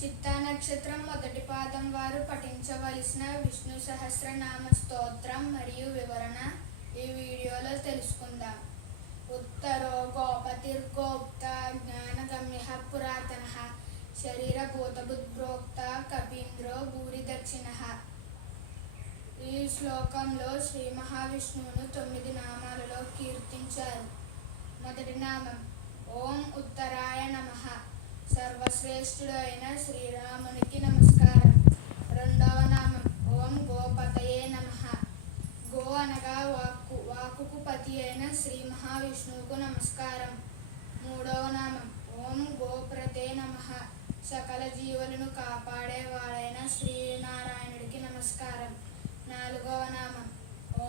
చిత్తా నక్షత్రం మొదటి పాదం వారు పఠించవలసిన విష్ణు సహస్రనామ స్తోత్రం మరియు వివరణ ఈ వీడియోలో తెలుసుకుందాం. ఉత్తరో గోపతిర్గోప్త జ్ఞానగమ్య పురాతన శరీరభూతబుద్ధ్రోక్త కపీంద్రో భూరి దక్షిణ. ఈ శ్లోకంలో శ్రీ మహావిష్ణువును 9 నామాలలో కీర్తించారు. మొదటి నామం ఓం ఉత్తరాయ నమః, సర్వశ్రేష్ఠుడైన శ్రీరామునికి నమస్కారం. రెండవ నామం ఓం గోపతయే నమః, గో అనగా వాక్కు, వాక్కుకు పతి అయిన శ్రీ మహావిష్ణువుకు నమస్కారం. మూడవ నామం ఓం గోప్రతే నమః, సకల జీవులను కాపాడేవాడైన శ్రీనారాయణుడికి నమస్కారం. నాలుగవ నామం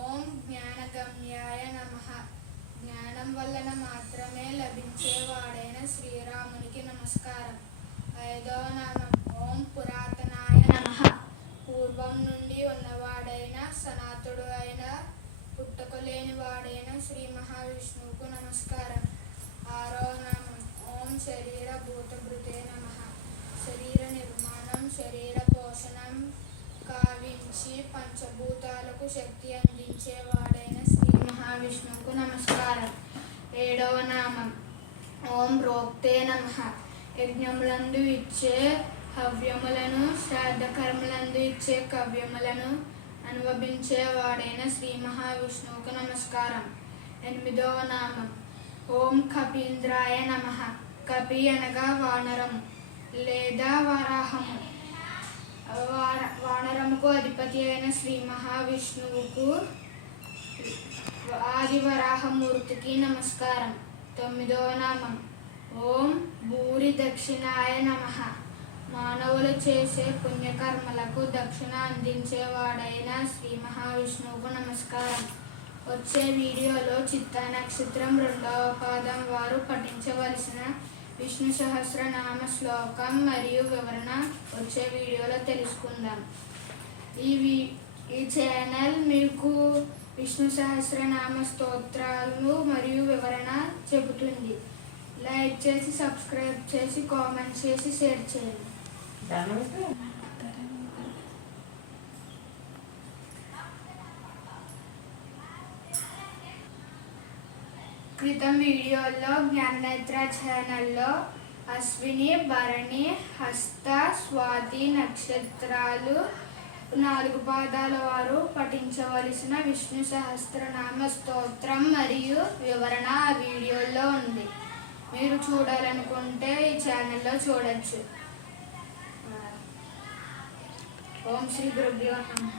ఓం జ్ఞానగమ్యాయ నమః, జ్ఞానం వలన మాత్రమే లభించేవాడైన శ్రీరామునికి నమస్కారం. ఐదవ నామం ఓం పురాతనాయ నమః, పూర్వం నుండి ఉన్నవాడైన సనాతుడు అయిన పుట్టుకలేని వాడైన శ్రీ మహావిష్ణువుకు నమస్కారం. ఆరవ నామం ఓం శరీరభూతభృతే నమః, శరీర నిర్మాణం శరీర పోషణం కావించి పంచభూతాలకు శక్తి అందించేవాడైన శ్రీ మహావిష్ణువుకు నమస్కారం. ఏడవ నామం ఓం ప్రోక్తే నమః, యజ్ఞములందు ఇచ్చే హవ్యములను శ్రాద్ధకర్మలందు ఇచ్చే కవ్యములను అనుభవించేవాడైన శ్రీ మహావిష్ణువుకు నమస్కారం. ఎనిమిదవ నామం ఓం కపీంద్రాయ నమః, కపి అనగా వానరము లేదా వరాహము, వానరముకు అధిపతి అయిన శ్రీ మహావిష్ణువుకు ఆదివరాహమూర్తికి నమస్కారం. తొమ్మిదవ నామం ఓం భూరి దక్షిణాయ నమః, మానవులు చేసే పుణ్యకర్మలకు దక్షిణ అందించేవాడైన శ్రీ మహావిష్ణువుకు నమస్కారం. వచ్చే వీడియోలో చిత్తా నక్షత్రం 2వ పాదం వారు పఠించవలసిన విష్ణు సహస్రనామ శ్లోకం మరియు వివరణ వచ్చే వీడియోలో తెలుసుకుందాం. ఈ ఛానల్ మీకు విష్ణు సహస్రనామ స్తోత్రాలు మరియు వివరణ చెబుతుంది. లైక్ చేసి, సబ్స్క్రైబ్ చేసి, కామెంట్ చేసి, షేర్ చేయండి. క్రితం వీడియోలో జ్ఞాననేత్ర ఛానల్లో అశ్విని, భరణి, హస్త, స్వాతి నక్షత్రాలు 4 పాదాల వారు పఠించవలసిన విష్ణు సహస్రనామ స్తోత్రం మరియు వివరణ ఆ వీడియోలో ఉంది. మీరు చూడాలనుకుంటే ఈ ఛానల్లో చూడొచ్చు. ఓం శ్రీ గురుభ్యో నమః.